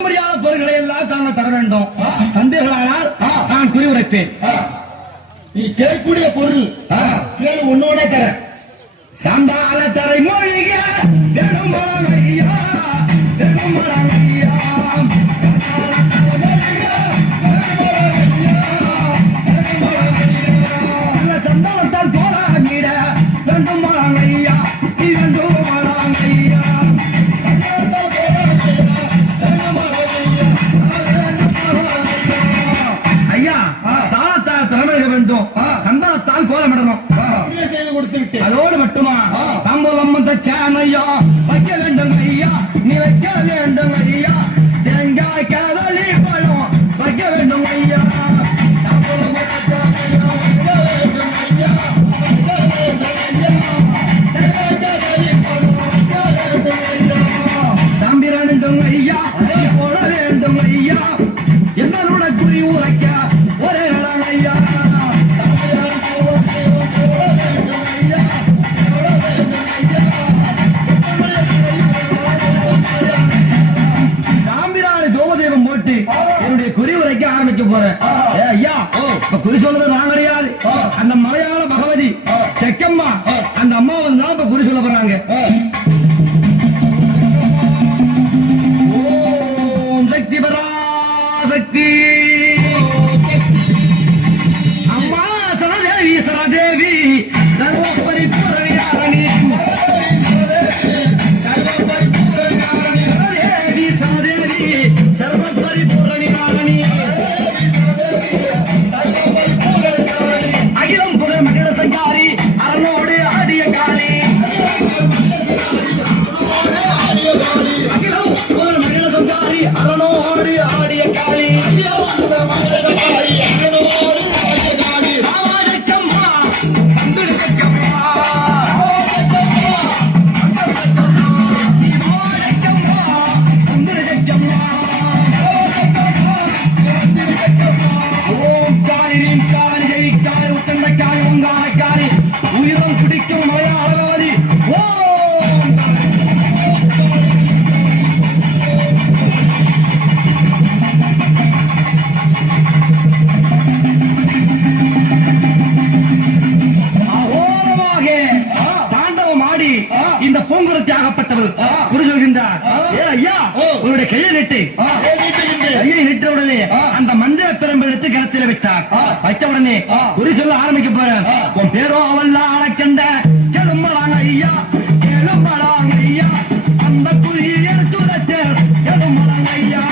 பொருள்களை எல்லாம் தாங்கள் தர வேண்டும். தந்தீர்களானால் நான் குறி உரைப்பேன். நீ கேட்கக்கூடிய பொருள் கேளு, ஒன்னோட தர. சாந்தால தரை மொழிக வெறுமலையா வெறுமலையா சந்தானத்தால் போராடிட வேண்டும் மலையா நீ வேண்டும் மலையா ஐயா. சாணத்தால் திறமைக வேண்டும், சந்தானத்தால் கோலமிடணும். அதோடு மட்டுமா தாம்பூலம் தச்சானையா வைக்க வேண்டும் ஐயா, நீ வைக்க வேண்டும் ஐயா. தேங்காய் கதலி பழம் வைக்க வேண்டும் ஐயா. சாம்பிரான் ஐயா போட வேண்டும் ஐயா. என்னோட குறி உரைக்க ஒரே நலம் ஐயா. என்னுடைய குறி உரைக்க ஆரம்பிக்க போறேன். ஐயா, குறி சொல்றது நான் கிடையாது, அந்த மலையாள பகவதி செக்கம்மா அந்த அம்மா வந்து தான் இப்ப குறி சொல்ல போறாங்க. ஓம் சக்தி பராசக்தி. அம்மா சரதேவி சரதேவி சர்வோபரி புரவியாரணி சரதேவி சரதேவி சர்வோபரி புரவியாரணி அகிலம் புற மகர சங்காரி அரணோடு ஆடிய காளி. அகிலம் புற மகர சங்காரி அரணோடு ஆடிய காளி. உயிரம் பிடிக்கும் மலையாளவாதி. தாண்டவமாடி இந்த பூங்குரத்தி ஆகப்பட்டவள் குறி சொல்கின்றார். ஐயா, உங்களுடைய கையை நீட்டு. கையை நீட்ட உடனே அந்த மந்திர பிரம்பு எடுத்து கிணத்தில வச்சார். வைத்த உடனே குறி சொல்ல ஆரம்பிக்க போறேன். உன் பேரோ அவள் அழைக்கின்ற கெடும்பலாங்க ஐயா, கெடும்பலாங்க ஐயா. அந்த குறி எடுத்து கெடும்பலாங்க ஐயா.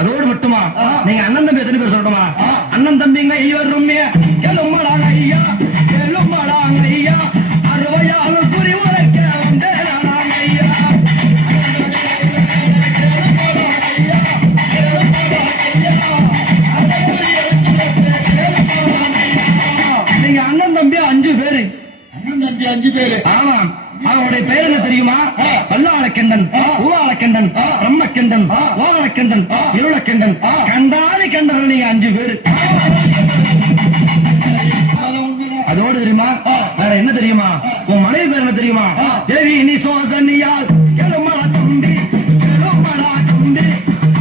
அதோடு மட்டுமா நீங்க அண்ணன் தம்பி எத்தனை பேர் சொல்லணுமா? அண்ணன் தம்பிங்க ஐவரும் கெடும்பலாங்க ஐயா, கெடும்பலாங்க ஐயா. அறுவையாள குறி உரைக்க வந்தேனாங்க ஐயா. நீங்க அண்ணன் தம்பி 5 பேரு. அண்ணன் தம்பி 5 பேரு. ஆமாம். அவனுடைய பெயர் என்ன தெரியுமா? வல்லாளக்கண்டன், ஊவாளக்கண்டன், பிரம்மக்கண்டன், ஓவளக்கண்டன், இருளக்கண்டன். கண்டாதி கண்டர்கள் நீங்க 5 பேரு. அதோடு தெரியுமா வேற என்ன தெரியுமா? உன் மனைவி பேர் என்ன தெரியுமா? தேவி நீ சோசனியால் எழுமலா துண்டி எழுமலா துண்டி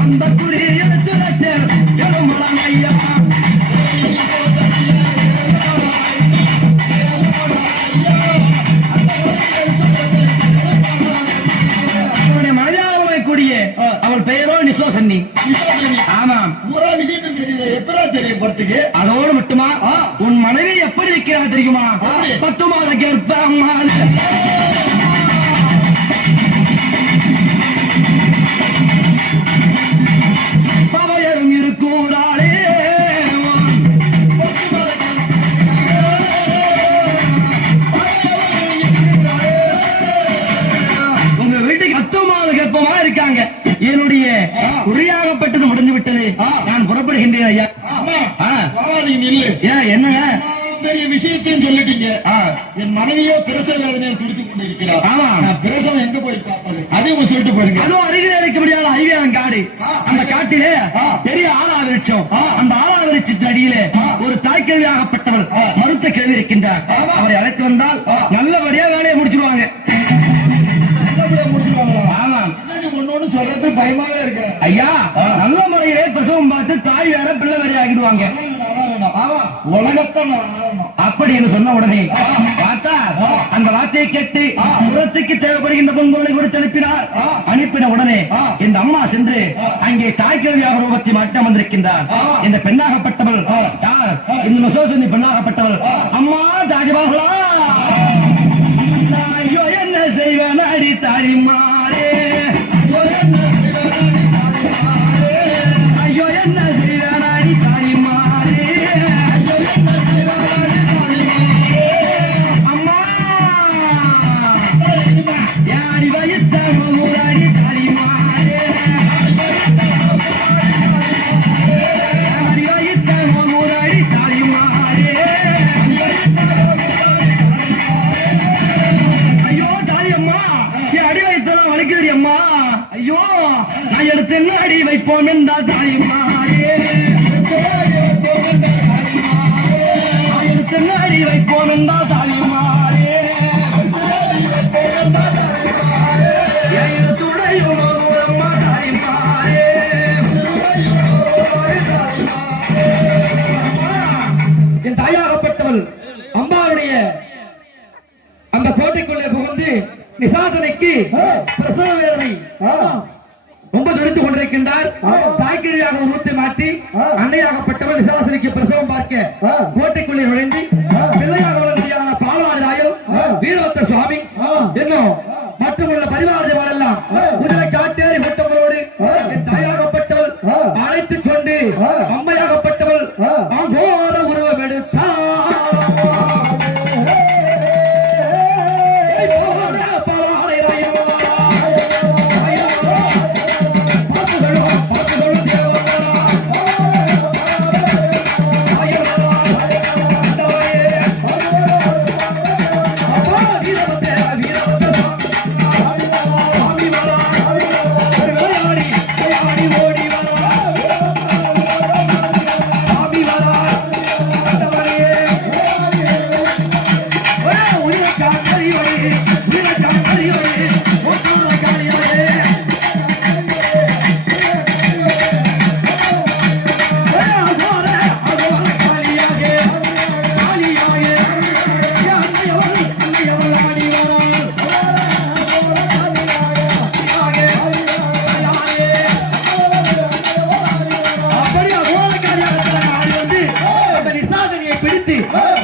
அந்த குறி எடுத்து எழுமலா ஐயா. மலையாள கூடிய அவள் பெயரோ நிசோசன்னி. ஆமாம். அதோடு மட்டுமா உன் மனைவி எப்படி இருக்கிறார் தெரியுமா? 10 மாத கர்ப்பம். பவையரும் இருக்கூடாளே. உங்க வீட்டுக்கு 10 மாத கர்ப்பமா இருக்காங்க. என்னுடைய குறியாகப்பட்டது முடிந்து விட்டது. நான் புறப்படுகின்றேன் ஐயா. என்ன என்ன பெரிய விஷயத்தையும் சொல்லிட்டீங்க. ஆ, என் மனைவியோ பிரசவ வேதனையில் துடித்துக் கொண்டிருக்கிறார். ஆமா. நான் பிரசவம் எங்க போய் பார்ப்பது? அதையும் சொல்லிட்டு போயிடுங்க. அதுவும் அருகில் இருக்க முடியாத ஐவியாரம் காடு. அந்த காட்டிலே பெரிய ஆலா விருட்சம். அந்த ஆலா விருட்சத்தின் அடியிலே ஒரு தாய்க்கேள்வியாகப்பட்டவர் மருத்துவ கேள்வி இருக்கின்றார். அவரை அழைத்து வந்தால் நல்லபடியா வேலையை முடிச்சிருவாங்க. முடிச்சிருவாங்களா? ஆமாம் ஒண்ணு சொல்றது பயமாவே இருக்கிறேன். ஐயா, நல்ல முறையிலே பிரசவம் பார்த்து தாய் வேற பிள்ளை வேற ஆகிடுவாங்க. உலகத்தை அப்படின்னு சொன்ன உடனே பார்த்தா அந்த வார்த்தையை கேட்டு புறத்துக்கு தேவைப்படுகின்ற பொங்கலை கொடுத்து அனுப்பினார். அனுப்பின உடனே இந்த அம்மா சென்று அங்கே தாய்க்கேள்வியாக ரூபத்தை மாற்றி அமர்ந்திருக்கின்றார். இந்த பெண்ணாகப்பட்டவள் யார்? இந்த நொசோசனி பெண்ணாகப்பட்டவள் அம்மா தாஜ்மஹலா. ஐயோ என்ன செய்வேன் அடி தாரிமாரே, ஐயோ என்ன செய்வேன் அடி தாரிமாரே, அம்மா யாடி வைத்த அடி தாரிமாரே, யாடி வைத்த அடி தாரிமாரே. ஐயோ தாலி அம்மா, என் அடி வைத்தெல்லாம் வலிக்குது அம்மா. ஐயோ நான் எடுத்து என்ன அடி வைப்போம் என்றா தாலிமாரே, எடுத்து என்ன அடி வைப்போம் என்றா தாலிமாரே, துணையும் அம்மா தாலிமாரே. என் தாயாகப்பட்டவள் அம்மாவுடைய அந்த கோட்டைக்குள்ளே புகுந்து நிசாசனைக்கு பிரசவ வேதனை ரொம்ப துடித்துக் கொண்டிருக்கின்றார். தாய்க்கிழியாக உருவத்தை மாற்றி அன்னையாகப்பட்டவள் நிசாசனைக்கு பிரசவம் பார்க்க கோட்டைக்குள்ளே நுழைந்து பிள்ளையாக வளர்ந்தியான பாலாடு ராயல் வீரபத்ர சுவாமி இன்னும் மற்றுமுள்ள பரிவாரங்கள் எல்லாம் குதிரை காட்டேறி ஓட்டங்களோடு என் தாயாகப்பட்டவள் அழைத்துக் கொண்டு அம்மையாகப்பட்டவள் அங்கோர உருவம் எடுத்தார்.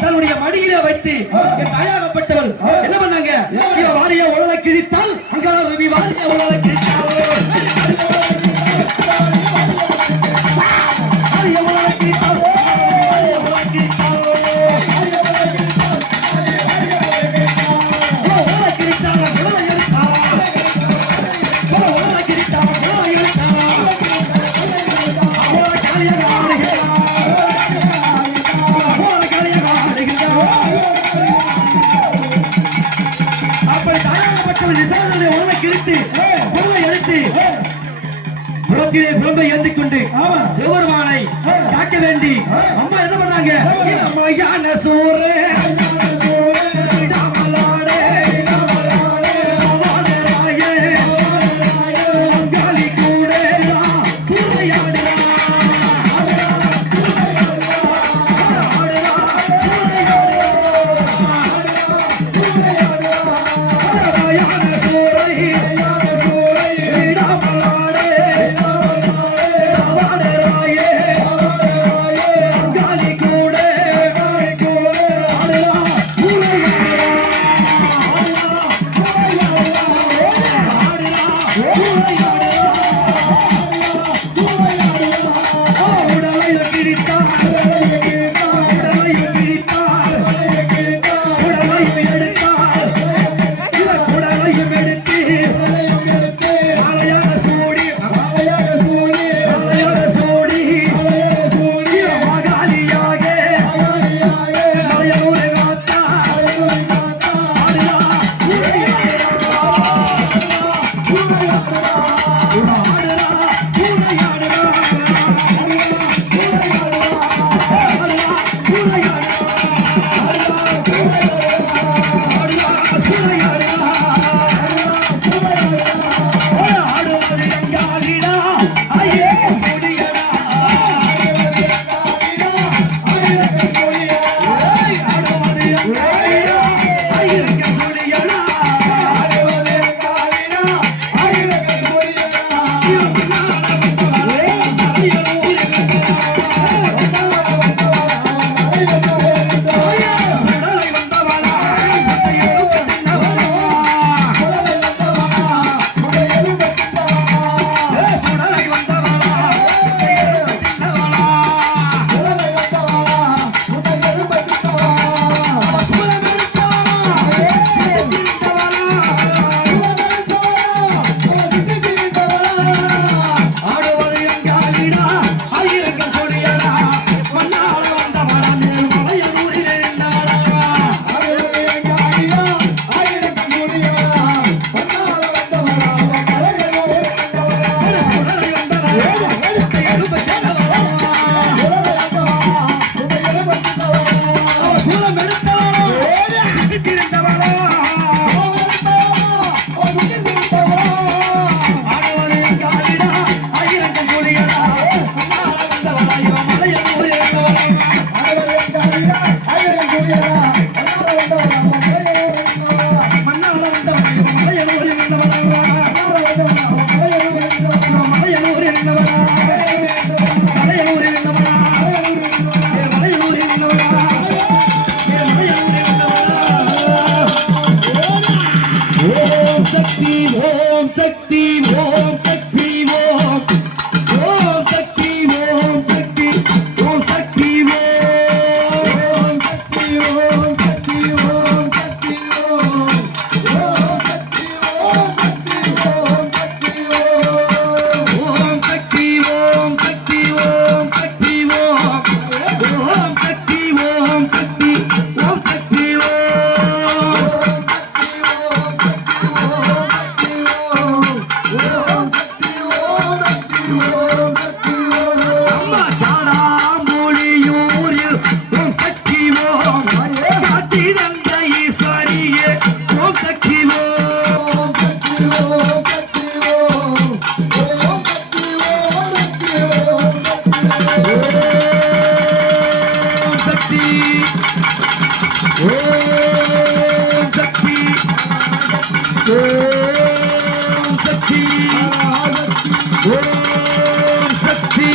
தன்னுடைய மடியிலே வைத்து என் தாயாகப்பட்டவள் என்ன பண்ணாங்க? வாரிய உலக கிழித்தால் அங்காள ரவி வாரிய உலக கிழித்தால் புலம்பை ஏந்திக் கொண்டு சிவபெருமானை காக்க வேண்டி அம்மா என்ன பண்ணாங்க? அம்மையான சூரே சக்தி